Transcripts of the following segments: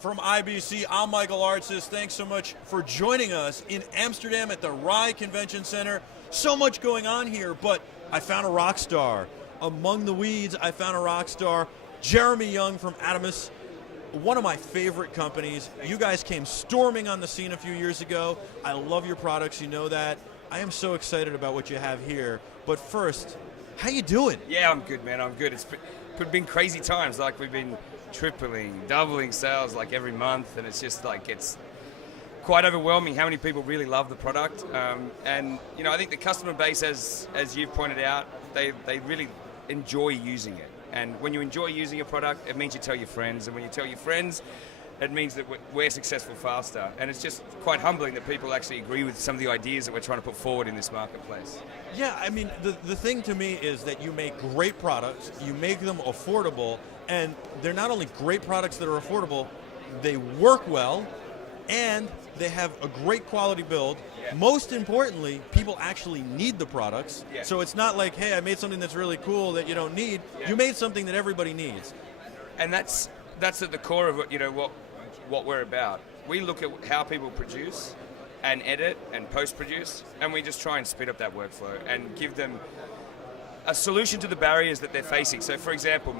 From IBC, I'm Michael Artsis. Thanks so much for joining us in Amsterdam at the RAI Convention Center. So much going on here, but I found a rock star. Among the weeds, I found a rock star. Jeremy Young from Atomos, one of my favorite companies. You guys came storming on the scene a few years ago. I love your products, you know that. I am so excited about what you have here. But first, how you doing? Yeah, I'm good, man. I'm good. It's been crazy times. Like, we've been tripling, doubling sales like every month, and it's just like, it's quite overwhelming how many people really love the product. And you know, I think the customer base, as you've pointed out, they really enjoy using it. And when you enjoy using a product, it means you tell your friends, and when you tell your friends, it means that we're successful faster. And it's just quite humbling that people actually agree with some of the ideas that we're trying to put forward in this marketplace. Yeah, I mean, the thing to me is that you make great products, you make them affordable, and they're not only great products that are affordable, they work well, and they have a great quality build. Yeah. Most importantly, people actually need the products. Yeah. So it's not like, hey, I made something that's really cool that you don't need. Yeah. You made something that everybody needs. And that's at the core of what we're about. We look at how people produce and edit and post-produce, and we just try and speed up that workflow and give them a solution to the barriers that they're facing. So, for example,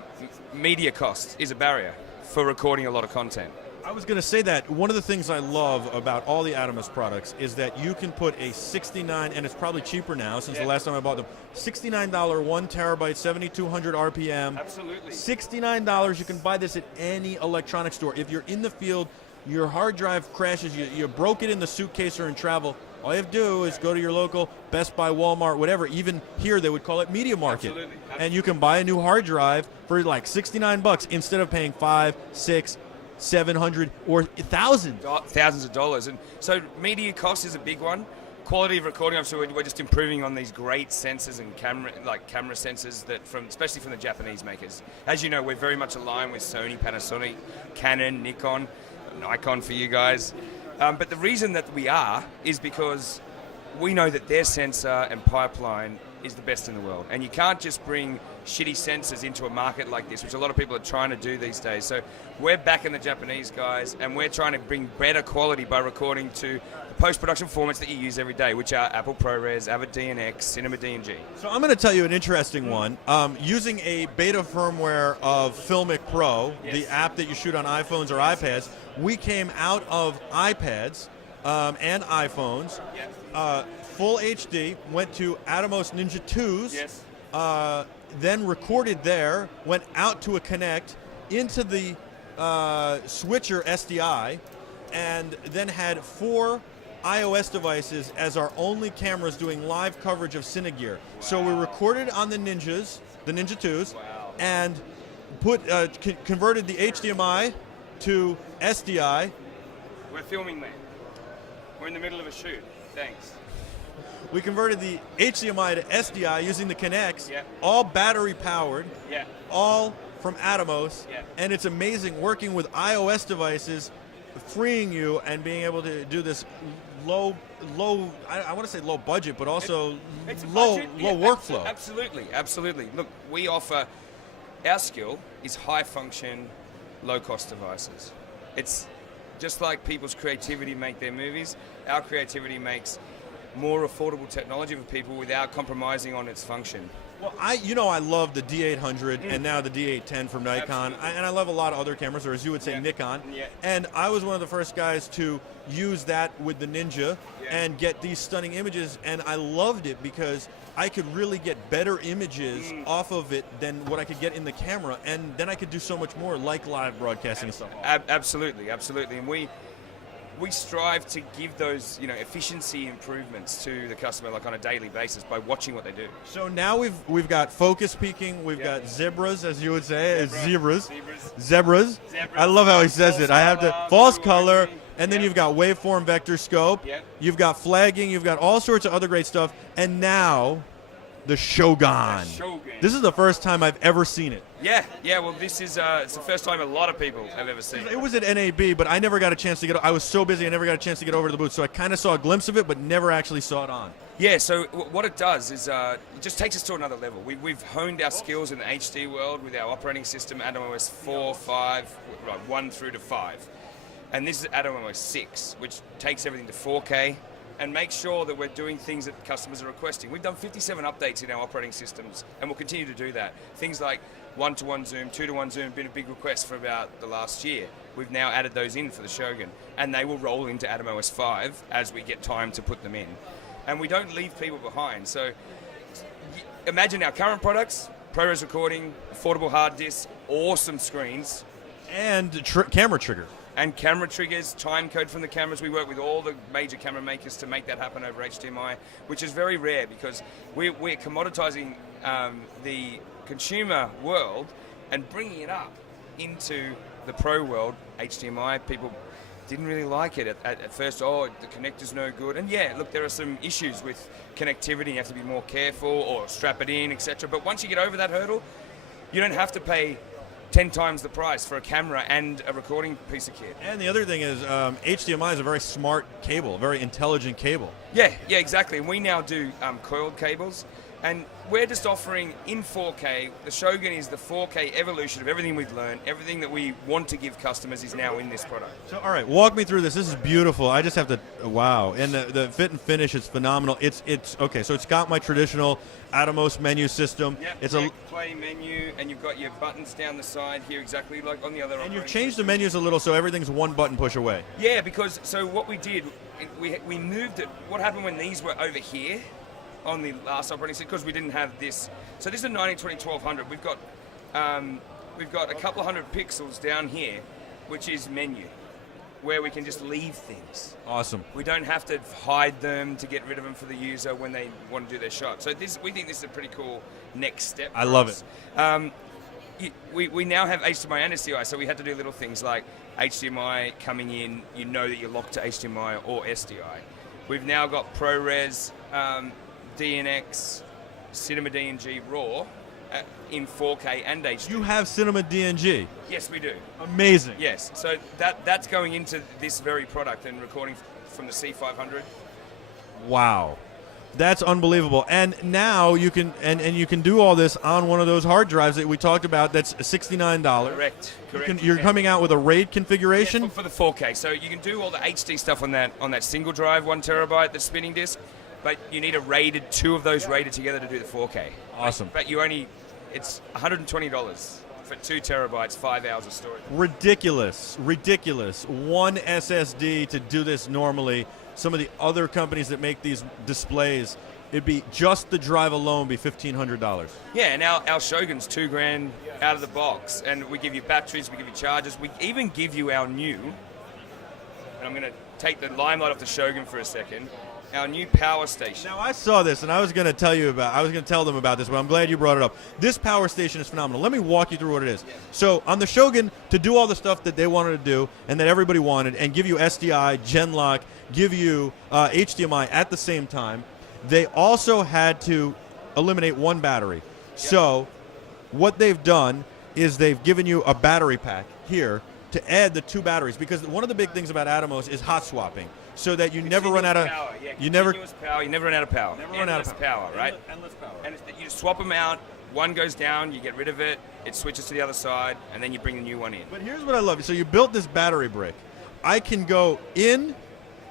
media cost is a barrier for recording a lot of content. I was going to say that one of the things I love about all the Atomos products is that you can put a $69, and it's probably cheaper now since the last time I bought them, $69 1 terabyte, 7,200 RPM. Absolutely. $69, you can buy this at any electronics store. If you're in the field, your hard drive crashes, you broke it in the suitcase or in travel, all you have to do is go to your local Best Buy, Walmart, whatever. Even here, they would call it Media Market. Absolutely. And you can buy a new hard drive for like $69 instead of paying $500, $600, $700, or $1,000. Thousands of dollars. And so media cost is a big one. Quality of recording, obviously, we're just improving on these great sensors and camera sensors that especially from the Japanese makers. As you know, we're very much aligned with Sony, Panasonic, Canon, Nikon for you guys. But the reason that we are is because we know that their sensor and pipeline is the best in the world. And you can't just bring shitty sensors into a market like this, which a lot of people are trying to do these days. So we're backing the Japanese guys, and we're trying to bring better quality by recording to the post-production formats that you use every day, which are Apple ProRes, Avid DNX, Cinema DNG. So I'm going to tell you an interesting one. Using a beta firmware of Filmic Pro, the app that you shoot on iPhones or iPads, we came out of iPads and iPhones, full HD, went to Atomos Ninja 2s, then recorded there, went out to a Connect, into the switcher SDI, and then had 4 iOS devices as our only cameras doing live coverage of Cinegear. Wow. So we recorded on the Ninja 2s, and converted the HDMI to SDI. We're filming, man. We're in the middle of a shoot. Thanks. We converted the HDMI to SDI using the Connects, all battery powered, all from Atomos, and it's amazing working with iOS devices, freeing you and being able to do this low, I want to say low budget, but also low workflow. Absolutely. Look, we offer, our skill is high function, low cost devices. It's just like people's creativity make their movies, our creativity makes more affordable technology for people without compromising on its function. Well, I love the D800 and now the D810 from Nikon, and I love a lot of other cameras, or as you would say, Nikon. And I was one of the first guys to use that with the Ninja and get these stunning images, and I loved it because I could really get better images off of it than what I could get in the camera, and then I could do so much more, like live broadcasting and stuff. Absolutely. And we strive to give those, efficiency improvements to the customer, like on a daily basis, by watching what they do. So now we've got focus peaking, we've got zebras, as you would say, zebras. I love how he says it. I have to false color, and then you've got waveform vector scope. You've got flagging. You've got all sorts of other great stuff, and now the Shogun. This is the first time I've ever seen it. Yeah. Well, this is it's the first time a lot of people have ever seen it. It was at NAB, but I never got a chance to get. I was so busy, I never got a chance to get over to the booth. So I kind of saw a glimpse of it, but never actually saw it on. Yeah. So what it does is it just takes us to another level. We've honed our skills in the HD world with our operating system, Atomos 4, 5, right, 1 through to 5. And this is Atomos 6, which takes everything to 4K and makes sure that we're doing things that customers are requesting. We've done 57 updates in our operating systems, and we'll continue to do that. Things like 1-to-1 zoom, 2-to-1 zoom have been a big request for about the last year. We've now added those in for the Shogun, and they will roll into Atomos 5 as we get time to put them in. And we don't leave people behind. So imagine our current products, ProRes recording, affordable hard disks, awesome screens. And camera trigger. And camera triggers, time code from the cameras. We work with all the major camera makers to make that happen over HDMI, which is very rare because we're commoditizing the consumer world and bringing it up into the pro world. HDMI, people didn't really like it at first. Oh, the connector's no good. And yeah, look, there are some issues with connectivity. You have to be more careful or strap it in, etc. But once you get over that hurdle, you don't have to pay 10 times the price for a camera and a recording piece of kit. And the other thing is HDMI is a very smart cable, a very intelligent cable. Yeah, exactly. And we now do coiled cables. And we're just offering in 4K. The Shogun is the 4K evolution of everything we've learned. Everything that we want to give customers is now in this product. So, all right, walk me through this. This is beautiful. I just have to, wow. And the fit and finish is phenomenal. It's okay, so it's got my traditional Atomos menu system. Yep, it's a play menu, and you've got your buttons down the side here, exactly like on the other. And you've changed the menus a little, so everything's one button push away. Yeah, because so what we did, we moved it. What happened when these were over here on the last operating system, because we didn't have this. So this is a 1920 1200. We've got a couple of hundred pixels down here, which is menu, where we can just leave things. Awesome. We don't have to hide them to get rid of them for the user when they want to do their shot. So we think this is a pretty cool next step. I love it. We now have HDMI and SDI, so we had to do little things like HDMI coming in, you know that you're locked to HDMI or SDI. We've now got ProRes, DNX, Cinema DNG RAW in 4K and HD. You have Cinema DNG? Yes, we do. Amazing. Yes, so that's going into this very product and recording from the C500. Wow. That's unbelievable. And now you can and you can do all this on one of those hard drives that we talked about. That's $69. Correct. You're coming out with a RAID configuration? Yeah, for the 4K. So you can do all the HD stuff on that single drive, 1 terabyte, the spinning disk, but you need two of those rated together to do the 4K. Awesome. But it's $120 for 2 terabytes, 5 hours of storage. Ridiculous. One SSD to do this normally. Some of the other companies that make these displays, it'd be just the drive alone be $1,500. Yeah, and our Shogun's $2,000 out of the box, and we give you batteries, we give you chargers, we even give you our new, and I'm going to take the limelight off the Shogun for a second, our new power station. Now I saw this, and I was going to tell them about this, but I'm glad you brought it up. This power station is phenomenal. Let me walk you through what it is. So on the Shogun, to do all the stuff that they wanted to do and that everybody wanted, and give you SDI, Genlock, give you HDMI at the same time, they also had to eliminate one battery. So what they've done is they've given you a battery pack here to add the 2 batteries, because one of the big things about Atomos is hot swapping, so that you never run out of power. Yeah, you never run out of power. Endless power, right? Endless power. And you just swap them out. One goes down, you get rid of it. It switches to the other side, and then you bring the new one in. But here's what I love. So you built this battery brick. I can go in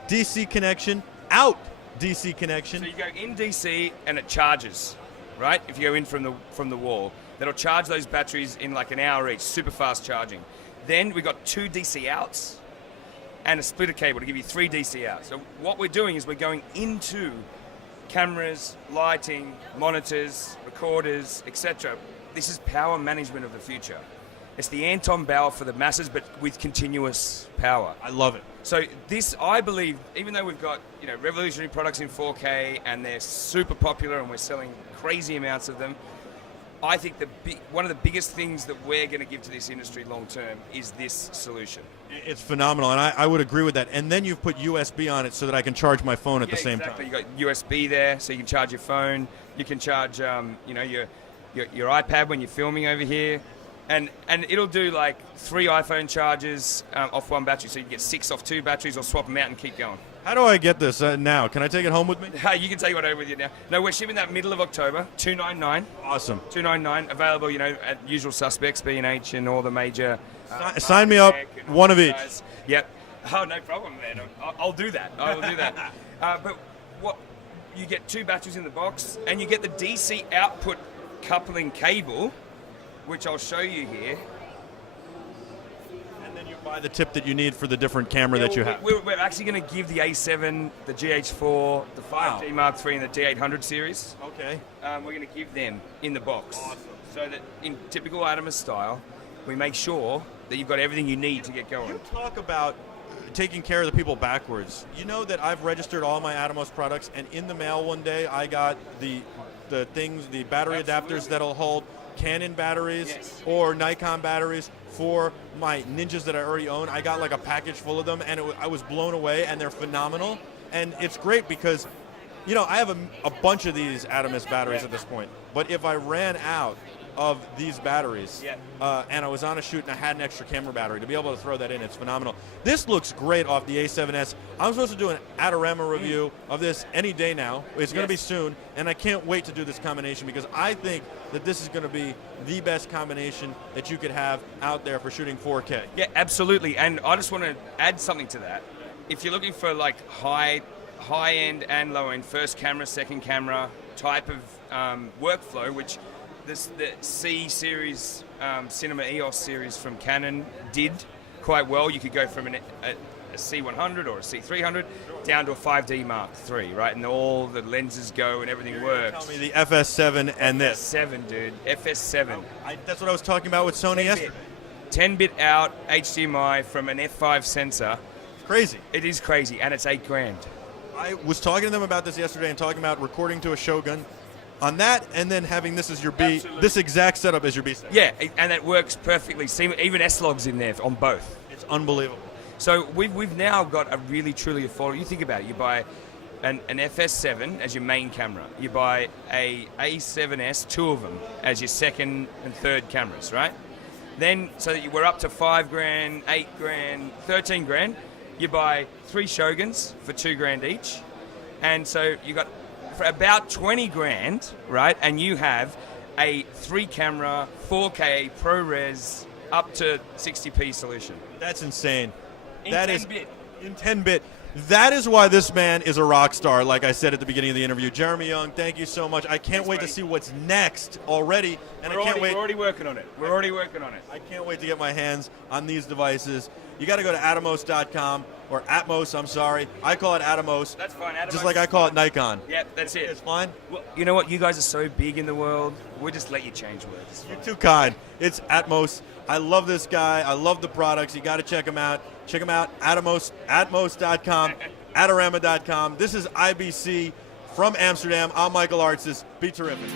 DC connection, out DC connection. So you go in DC and it charges, right? If you go in from the wall, that'll charge those batteries in like an hour each, super fast charging. Then we got 2 DC outs and a splitter cable to give you 3 DC outs. So what we're doing is we're going into cameras, lighting, monitors, recorders, etc. This is power management of the future. It's the Anton Bauer for the masses, but with continuous power. I love it. So this, I believe, even though we've got revolutionary products in 4K and they're super popular and we're selling crazy amounts of them, I think one of the biggest things that we're going to give to this industry long term is this solution. It's phenomenal, and I would agree with that. And then you've put USB on it so that I can charge my phone at the same time. You've got USB there, so you can charge your phone. You can charge, your iPad when you're filming over here. And it'll do like 3 iPhone charges off 1 battery, so you can get 6 off 2 batteries, or swap them out and keep going. How do I get this now? Can I take it home with me? You can take it home with you now. No, we're shipping that middle of October, $299. Awesome. $299, available, at usual suspects, B&H and all the major... Sign me up, one of each. Yep. Oh, no problem, man. I'll do that. I will do that. But what you get 2 batteries in the box, and you get the DC output coupling cable, which I'll show you here. And then you buy the tip that you need for the different camera that you have. We're actually going to give the A7, the GH4, the 5D Mark III, and the D800 series. Okay. We're going to give them in the box. Awesome. So that in typical Atomos style, we make sure that you've got everything you need to get going. You talk about taking care of the people backwards. You know that I've registered all my Atomos products, and in the mail one day I got the battery adapters that'll hold Canon batteries or Nikon batteries for my Ninjas that I already own. I got like a package full of them, and I was blown away, and they're phenomenal. And it's great because, you know, I have a bunch of these Atomos batteries at this point, but if I ran out of these batteries, and I was on a shoot and I had an extra camera battery, to be able to throw that in, it's phenomenal. This looks great off the A7S. I'm supposed to do an Adorama review of this any day now. It's going to be soon, and I can't wait to do this combination because I think that this is going to be the best combination that you could have out there for shooting 4K. Yeah, absolutely. And I just want to add something to that. If you're looking for like high end and low end, first camera, second camera type of workflow, which the C series, Cinema EOS series from Canon did quite well. You could go from a C100 or a C300 down to a 5D Mark III, right? And all the lenses go and everything works. Tell me the FS7 and this. FS7, dude. FS7. That's what I was talking about with Sony yesterday. 10-bit out HDMI from an F5 sensor. Crazy. It is crazy, and it's $8,000. I was talking to them about this yesterday and talking about recording to a Shogun on that, and then having this as your B, Absolutely. this exact setup as your B set. Yeah, and that works perfectly. Even S-Log's in there on both. It's unbelievable. So we've now got a really, truly affordable. You think about it. You buy an FS7 as your main camera. You buy a A7S, 2 of them, as your second and third cameras, right? Then, so that we're up to $5,000, $8,000, $13,000. You buy 3 Shoguns for $2,000 each, and so you got for about $20,000, right? And you have a 3-camera, 4K ProRes up to 60p solution. That's insane. In That 10-bit. In 10-bit. That is why this man is a rock star, like I said at the beginning of the interview. Jeremy Young, thank you so much. I can't wait to see what's next already, and We're I can't wait. already working on it. We're already working on it. I can't wait to get my hands on these devices. You got to go to Atomos.com, or Atmos, I'm sorry. I call it Atomos. That's fine. Atomos Just like I call it Nikon. Yep, that's it. It's fine. Well, you know what? You guys are so big in the world. We'll just let you change words. You're too kind. It's Atmos. I love this guy. I love the products. You got to check him out. Check him out. Atmos.com, Adorama.com. This is IBC from Amsterdam. I'm Michael Artsis. Be terrific.